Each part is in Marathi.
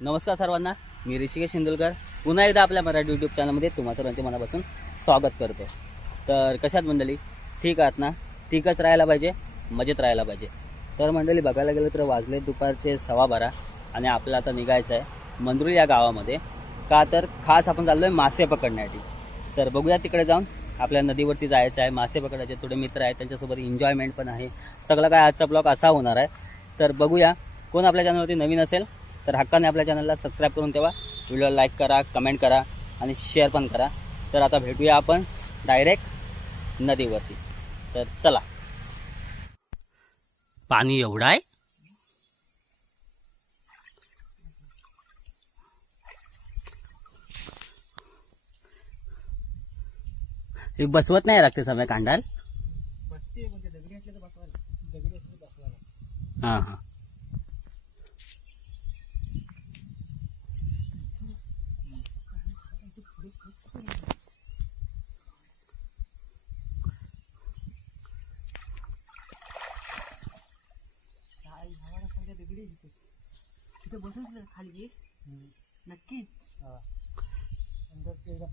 नमस्कार सर्वांना, मी ऋषिकेश शिंदुलकर पुन्हा एकदा आपल्या मराठी यूट्यूब चॅनलमध्ये तुम्हा सर्वांचे मनापासून स्वागत करतो. तर कशात मंडळी, ठीक आहात ना? ठीकच राहायला पाहिजे, मजेत राहायला पाहिजे. तर मंडळी बघायला गेलं तर वाजले दुपारचे 12:15 आणि आपल्याला आता निघायचं आहे मंदरुळ या गावामध्ये. का तर खास आपण चाललो आहे मासे पकडण्यासाठी. तर बघूया तिकडे जाऊन, आपल्या नदीवरती जायचं आहे, मासे पकडायचे. थोडे मित्र आहेत, त्यांच्यासोबत एन्जॉयमेंट पण आहे. सगळं काय आजचा ब्लॉग असा होणार आहे. तर बघूया. कोण आपल्या चॅनलवरती नवीन असेल तर हक्काने आपल्या चॅनलला सबस्क्राईब करून ठेवा, व्हिडिओला लाईक करा, कमेंट करा आणि शेअर पण करा. तर आता भेटूया आपण डायरेक्ट नदीवरती. तर चला. पाणी एवढं आहे, हे बसवत नाही लागते समय कांडाल. हां हां. खाली नक्की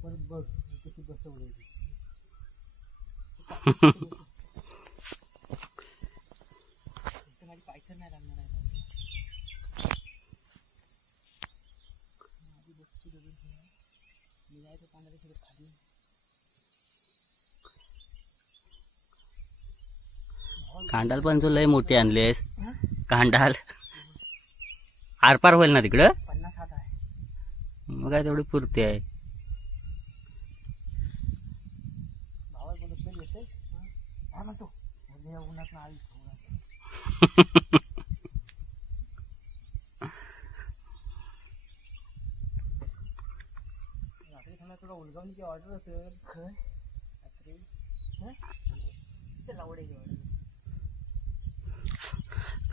परत बघ कशी बसवली. पायथन नाही लागणार आहे. कांडाल पण तू लय मोठी आणलीस. कांडाल आरपार होईल ना तिकडं. 50-60 आहे. मग काय तेवढी पुरती आहे.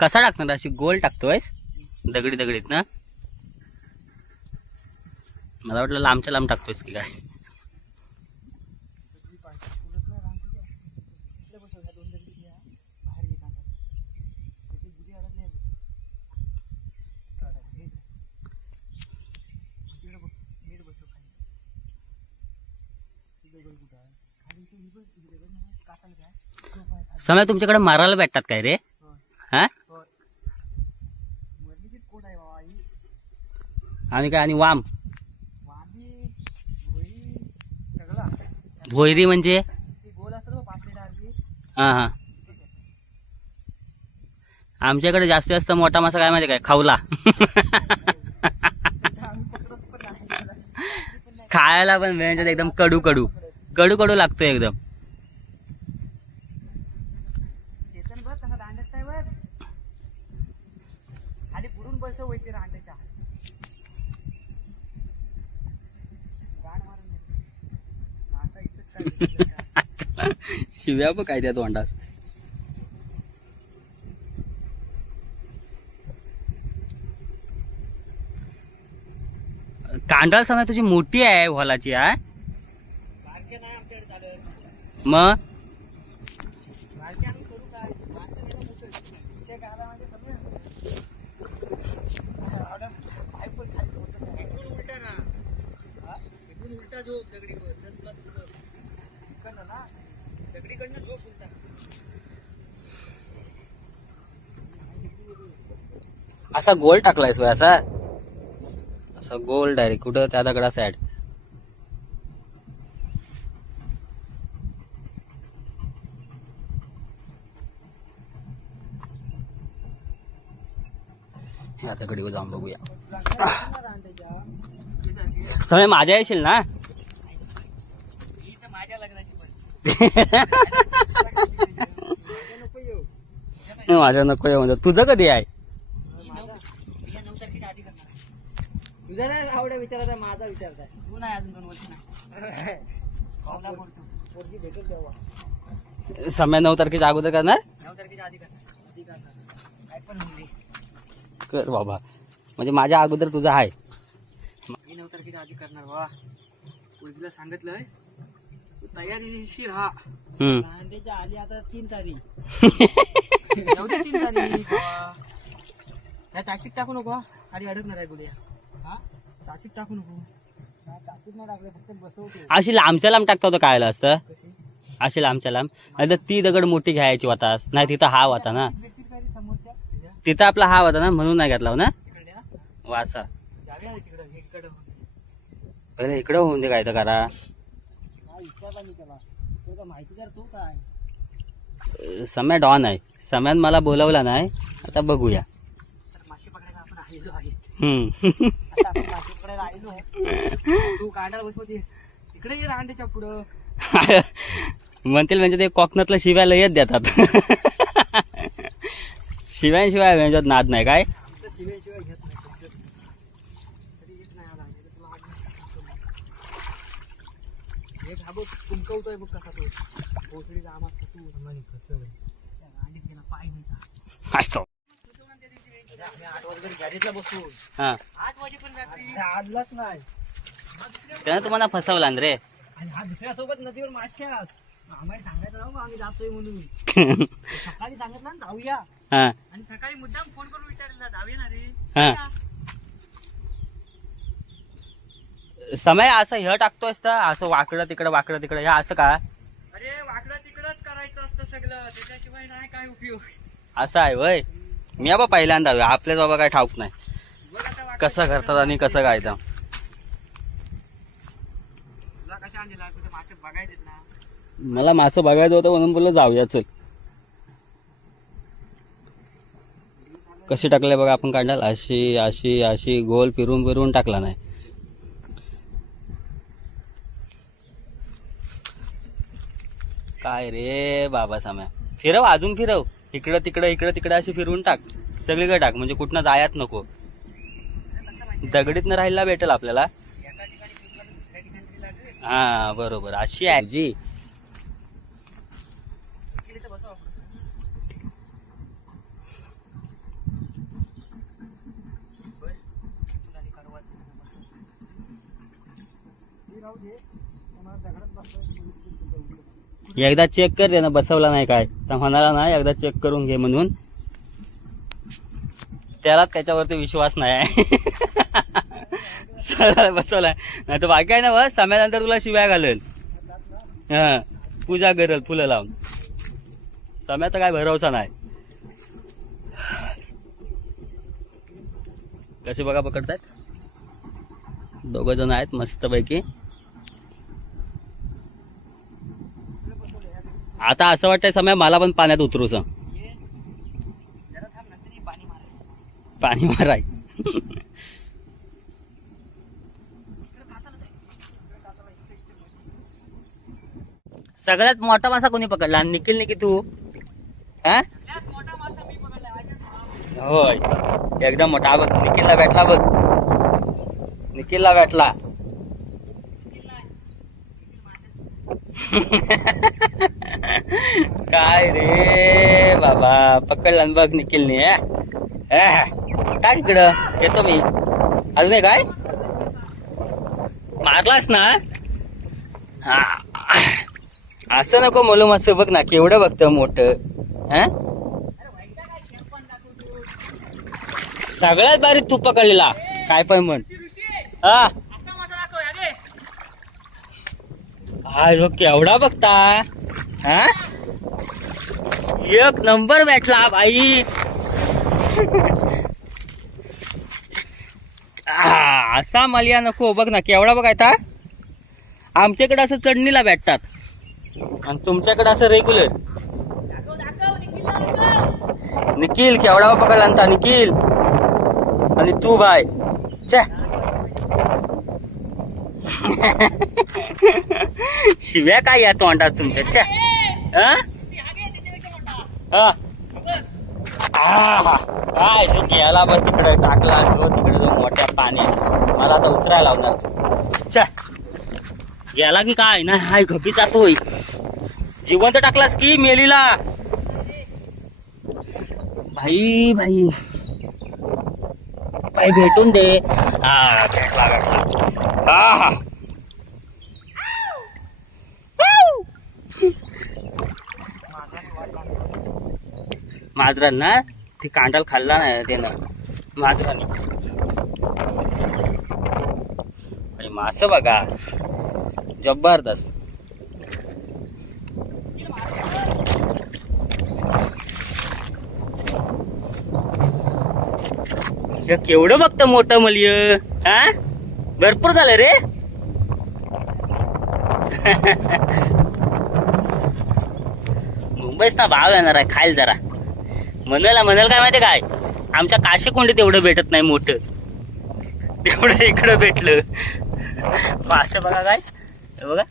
कसा टाकणार? अशी गोल टाकतोयस दगडी दगडीत ना? मला वाटलं लांबच्या लांब टाकतोयस की काय. समय तुमच्याकडे मारायला भेटतात काय रे? हा, आणि काय? आणि वाम भोयरी म्हणजे? हां हां. आमच्याकडे जास्तीत जास्त मोठा मासा काय माहिती काय? खावला. खायला पण वेळेच्यात एकदम कडू कडू कडू कडू लागतोय एकदम. शिव्या पण काय त्या तोंडात. कांडाळ समय तुझी मोठी आहे व्हॉलाची. आहे मग असा गोल टाकलायस वय? असा असा गोल डायरेक्ट कुठं त्या दगडा साईड. आता कडे जाऊन बघूया. समय माझ्या येशील ना? माझ्या नको येऊ म्हणजे. तुझं कधी आहे? तुझा नाही आवड्या विचारायचा, माझा विचारताय. तू नाही अजून 2 वर्ष नाही. समय 9 तारखेच्या अगोदर करणार. 9 तारखेच्या आधी करणार. काय पण कर बाबा, म्हणजे माझ्या अगोदर तुझा आहे. मी 9 तारखेच्या आधी करणार बाबा. तुला सांगितलंय तयारीशीर हा. अंड्याच्या आली आता 3 तारीख. 3 तारीख. टाकीत टाकू नको, आधी अडकणार आहे गुडिया. टाकू नको टाकीत नाही टाकले फक्त बसवतो. अशी लांबच्या लांब टाकता होतं कायला असतं अशी लांबच्या लांब. नाही तर ती दगड मोठी घ्यायची वातास. नाही तिथं हा होता ना तिथं आपला हा होता ना म्हणून नाही घेतला हो ना वासा. पहिले इकडं होऊन दे काय तर करा. माहिती कर तू काय सम्या डॉन आहे. सम्यान मला बोलवला नाही. आता बघूया. मासे पकडायला आपण आलेलो आहे. हम्म. आता आपण मासे पकडायला आलेलो आहे. तू कांडाला बसवते इकडे ये रांडेच्या पुढं. म्हणतील म्हणजे ते कोकणातलं शिव्याला येत देतात. शिव्यांशिवाय म्हणजे नाद नाही काय. शिवाय घेत नाही तरी येत नाही आला तुला एक हा बघ कुंकवतोय बघ कसा तो भोसडीचा आमात कसं कसं रांडीत गेला पाय मिळता. असतो. 8 वाजता गॅरेजला बसून हा 8 वाजेपर्यंत रात्री आजलाच नाही. त्यानं तुम्हाला फसवला ना रे. आणि हा दुसऱ्यासोबत नदीवर माश्यात आम्हाला सांगायचं ना आम्ही जातोय म्हणून. सकाळी सांगितलं ना जाऊया. हा आणि सकाळी मुद्दाम फोन करून विचारला जाऊया ना रे. हा समय असं हे टाकतोयस तर असं वाकडं तिकडं हे असं का. अरे वाकडं तिकडंच करायचं असतं सगळं त्याच्याशिवाय नाही काय उपयोग. असं आहे वय. मी बाबा पहिल्यांदा आपल्याच बाबा काय ठाऊक नाही बघ आता वाकडं कसं करतात आणि कसं काय तर. तुला कशा आणलेला कुठे मासे बघायचे ना. मला मासं बघायचं होतं म्हणून बोललं जाऊया चल. कशी टाकले बघा आपण काढाल अशी अशी अशी गोल फिरून फिरून टाकला नाही. काय रे बाबा सम्या. फिरव अजून फिरव. इकडं तिकडं अशी फिरवून टाक. सगळीकडे टाक म्हणजे कुठनं जायच नको. दगडीतनं राहायला भेटेल आपल्याला. एका ठिकाणी फिरला तर दुसऱ्या ठिकाणी तरी लागेल. हा बरोबर अशी आहे जी. केली तर बसव आपण. बस तुला हे करवाच राहू दे मला दगडात बसवायचं. एकदा चेक कर ना बसवला नाही काय तर म्हणाला नाही एकदा चेक करून घे म्हणून. त्याला त्याच्यावरती विश्वास नाही आहे. सरळ बसवलाय नाही तर बाकी काय ना बस. सम्यानंतर तुला शिव्या घालेल. हा पूजा करेल फुलं लावून. सम्याचा काय भरोसा नाही. कसे बघा पकडतायत. 2 जण आहेत मस्त पैकी. आता असं वाटतंय समय मला पण पाण्यात उतरू सांग. जरा थांब नंतर पाणी मारायचं. पाणी माराय. सगळ्यात मोठा मासा कोणी पकडला. निखिल की तू. हा मोठा मासा मी पकडला. होय एकदम मोठा. बघ निखिलला भेटला. बघ निखिलला भेटला. काय रे बाबा पकडला बघ निखिलने. काय इकडं येतो मी अजून नाही काय मारलास ना. हा असं नको मालूम असं बघ ना केवढं बघतं मोठं. हा सगळ्यात बारीक तू पकडलेला काय पण म्हण. हा हा ह्यो केवढा बघता. हा एक नंबर भेटला भाई. असा मलिया नको बघ ना केवढा बघायचा. आमच्याकडे असं चढणीला भेटतात आणि तुमच्याकडे असं रेग्युलर. निखिल केवढा पकडला ना निखिल. आणि तू बाय शिव्या काय या तोंडात तुमच्या. काय जो गेला बघ तिकडे टाकला जो तिकडे जो मोठ्या पाण्यात. मला आता उतरायला लावणार तू. गेला की काय नाही. हाय घपी जातोय. जिवंत टाकलास की मेलीला. भाई भाई भाई भेटून दे. हा भेटला भेटला. हा माजरांना ती कांडाल खाल्ला नाही त्यानं माजरांनी. मासे बघा जबरदस्त. हे केवढं बघतं मोठं मल्य. हा भरपूर झालं रे. मुंबईच ना भाव येणार आहे खायला जरा. म्हणाल काय माहिती काय, आमच्या काशीकोंडीत एवढं भेटत नाही मोठं, तेवढं इकडं भेटलं. मासे बघा काय, हे बघा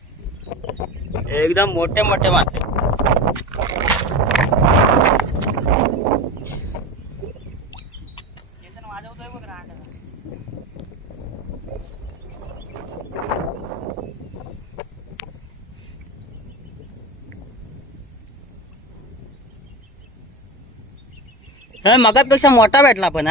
एकदम मोठे मोठे मासे. मगापेक्षा मोठा भेटला पण.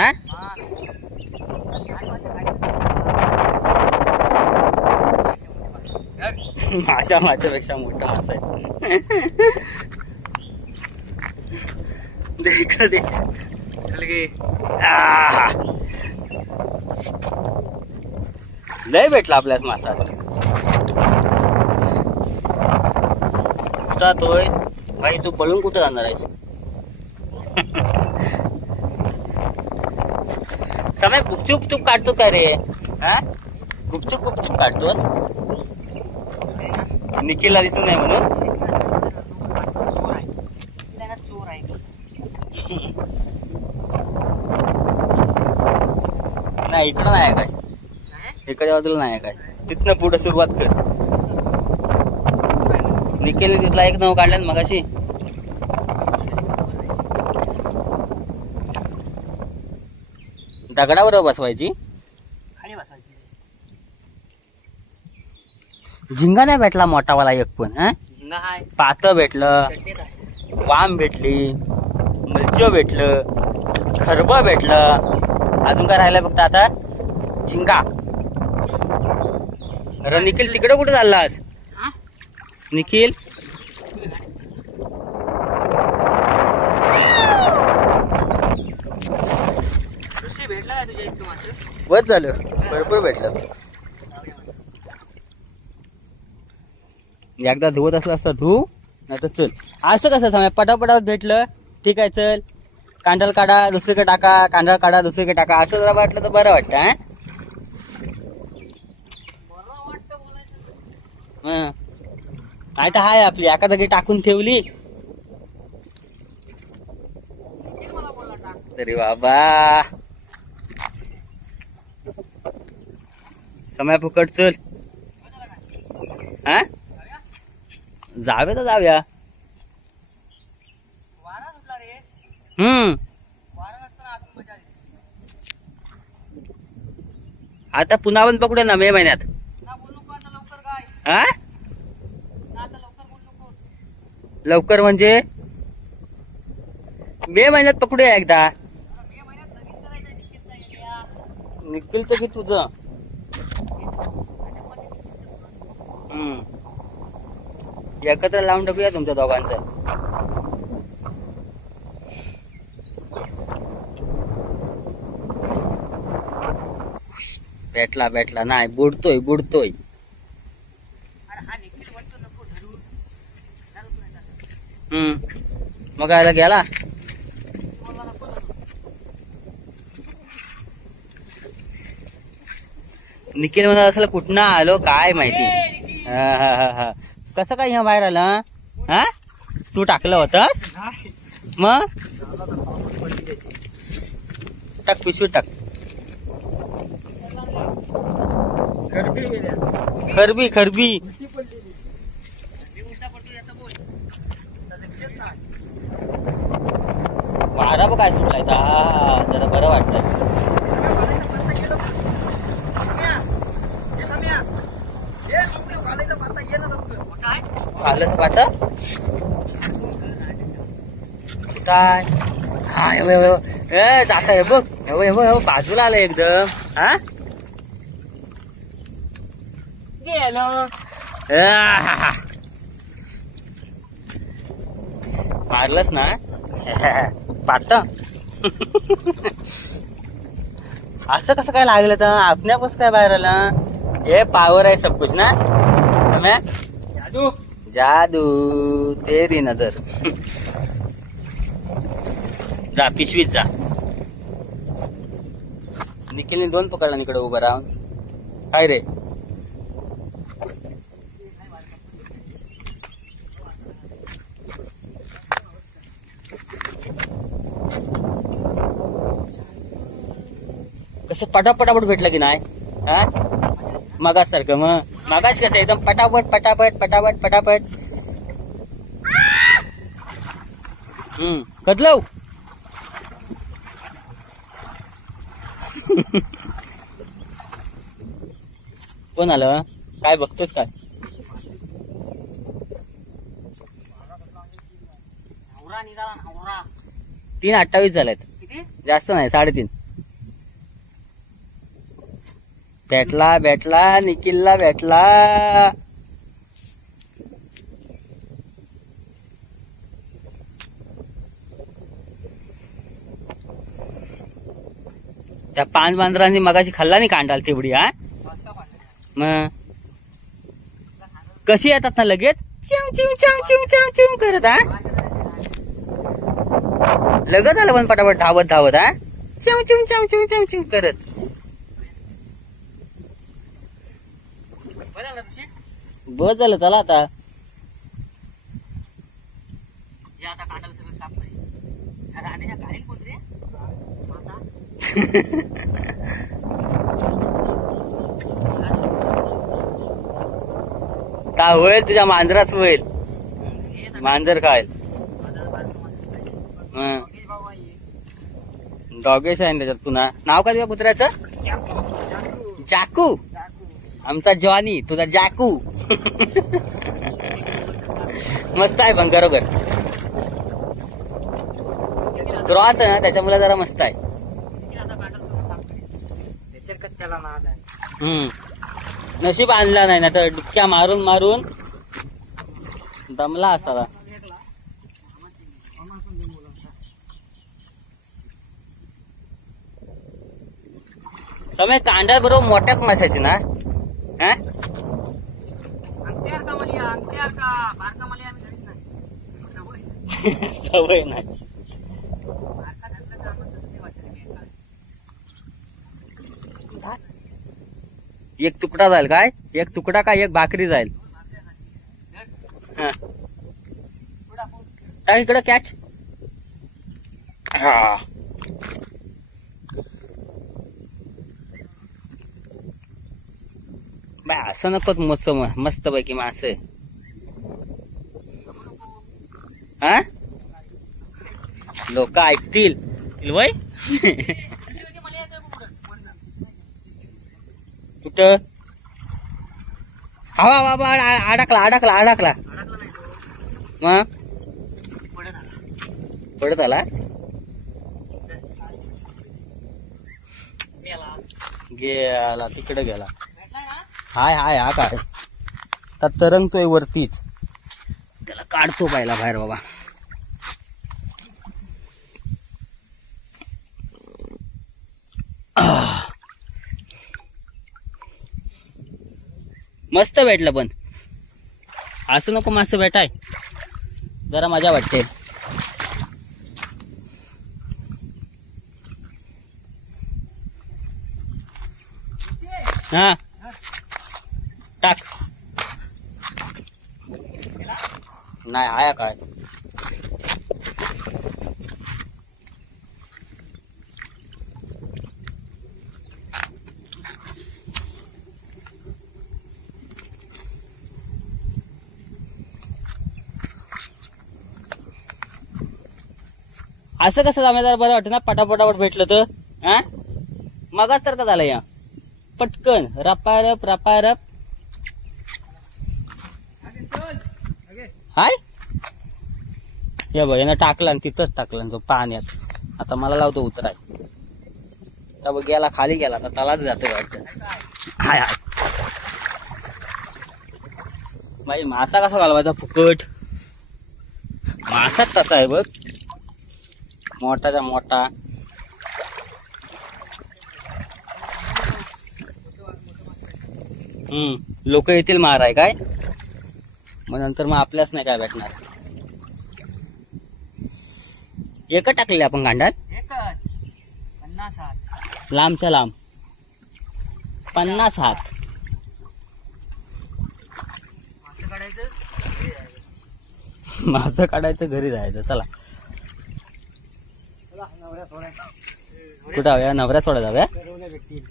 हा माझ्यापेक्षा मोठा मासा आहे. इकडे दे. लय भेटला आपल्यास मासा. कुठं तोयस भाई, तू पळून कुठं जाणार आहेस? समय गुपचूप तू काढतो का रे? हा गुपचूप काढतोस. निखिलला दिसून नाही म्हणून. नाही इकडं नाही काय, इकडे बाजूला नाही काय. तिथनं पुढे सुरुवात कर. निखिल तिथला एक नाव काढलं मगाशी. दगडावर बसवायची, खाली बसवायची. झिंगा नाही भेटला मोठावाला एक पण. हा नाही पातं भेटलं, वाम भेटली, मलच भेटलं, खरब भेटलं. अजून काय राहिलं फक्त आता झिंगा. अरे निखिल तिकडे कुठे चाललास? निखिल भेटला का तुझ्या इथं मात्र? बस झालं, भरपूर भेटलं. एकदा धुवत असला असता धुव, नाही तर चल. असं कसं समय पटापटात भेटलं ठीक आहे चल. कांडल काढा दुसरीकडे टाका, कांडल काढा दुसरीकडे टाका, असं जरा वाटलं तर बरं वाटतं. हा काय तर हाय आपली एका जागी टाकून ठेवली तरी बाबा. समय फुकट चल. हा जाऊया तर जाऊया. वारा सुटला रे. वारा नसताना अजून मजा आली. आता पुन्हा पण पकडू ना मे महिन्यात. ना बोल नको आता लवकर काय. हा ना आता लवकर बोल नको. लवकर म्हणजे मे महिन्यात पकडूया एकदा. मे महिन्यात लगीन करायचं निघितचा एरिया. निखिलचं की तुझं? एकत्र लावून टाकूया तुमच्या दोघांचं. भेटला नाही, बुडतोय. अरे हा निखिल वरतो नको धरून. मग आयला गेला. निखिल म्हणत असेल कुठनं आलो काय माहिती. हा कसं काय ह्या बाहेर आलं? हा तू टाकलं होतंस मग? टाक पिशवीत टाक. खरबी वारा बघ काय सुटलाय. हा जरा बरं वाटतंय. आलंच पाटा काय. हा जाता हे बघ. बाजूला आलं एकदम. हा गेलो. मारलंस ना पाट. असं कसं काय लागलं तर आपल्या कसं काय बाहेर आला? ये पावर है सब कुछ ना हमें जादू जादू तेरी नजर जा पिशवीत जा. निखिलने 2 पकडला इकडे उभं राहून. काय रे कसं पटापटापट भेटलं की नाही हा मगाच सारखं मगाच कसं एकदम पटापट पटापट पटापट पटापट. कदलव कोण आलं काय बघतोस काय. 3:28 झालेत जास्त नाही 3:30. भेटला निखिलला भेटला. त्या 5 बांद्रांनी मगाशी खाल्ला नाही कांडाल तेवढी हा मग कशी येतात ना लगेच चिव चिव चिव चिव चिव चिव करत हा लगत आलं पण पटापट धावत धावत हा चिव चिव चिव चिव चिव चिव करत. बस झालं चला आता. ता होईल तुझ्या मांजराच होईल मांजर खाईल. डॉगेश आहे त्याच्यात पुन्हा. नाव काय तुझ्या कुत्र्याचं जाकू. आमचा जॉनी तुझा जाकू. मस्त आहे पण बरोबर क्रॉस आहे ना त्याच्यामुळे जरा मस्त आहे. नशीब आणला नाही ना तर डुक्क्या मारून मारून दमला असावा. समय कांडा बरोबर मोठ्याच माशाची ना हा सवय नाही. एक तुकडा जाईल काय एक तुकडा काय एक भाकरी जाईल. टाक इकडं कॅच. हा बाय असं नको मस्त पैकी मासे हा लोक ऐकतील वय. कुठं हवा बाबा अडकला मग पडत आला गेला तिकडे गेला. हाय हा काय तर तरंगतोय वरतीच त्याला काढतो पाहिला बाहेर बाबा. मस्त भेटलं पण असं नको मासे भेटाय जरा मजा वाटते. हा टाक नाही आया काय असं कसं दामेदार बरं वाटतं ना पटापटापट भेटलं तर हा मगाच तर का झालं या पटकन रपारप रपारप. हाय या बघ यानं टाकला तिथंच टाकला जो पाण्यात. आता मला लावतो उतराय त्या बघ गेला खाली गेला आता त्यालाच जातोय वाटतं. हाय हाय बाई मासा कसा घालवायचा फुकट मासाच तसा आहे बघ मोठाचा मोठा. लोक येतील माराय काय, मग नंतर मग आपल्याच नाही काय भेटणार. एकच टाकलेली आपण गांडात एकच 50 हात. लांबच्या लांब 50 हात. मासे काढायचं घरी जायचं. माझं काढायचं घरी जायचं. चला चला, नवऱ्या सोडाय. कुठं जाऊया, नवऱ्या सोडा जाऊया. ठरवल्या भेटतील.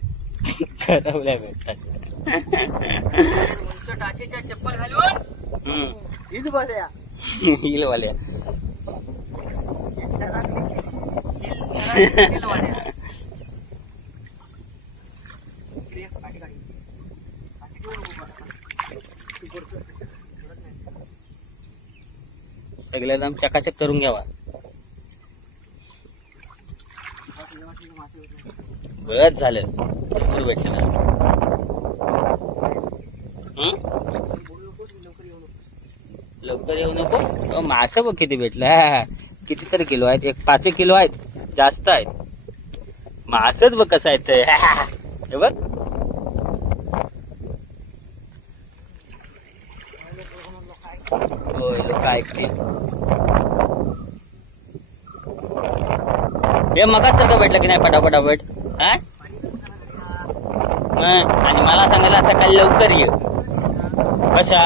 ठरवल्या भेटतात. उंच टाचेच्या चप्पल घालून हीच बसया. हिलवाल्या. सगळ्या एकदम चकाचक करून घ्यावा. बरंच झालं, भरपूर भेटलं ना. लवकर येऊ नको. मासे बघ किती भेटलं. कितीतरी किलो आहेत, 5 किलो आहेत, जास्त आहेत. मासच बघ कसं आहे ते. हे बघ. होय, लोक ऐकतील. हे मगाच सगळं भेटलं की नाही पटापटापट. हा, आणि मला सांगायला सकाळी लवकर ये. कशा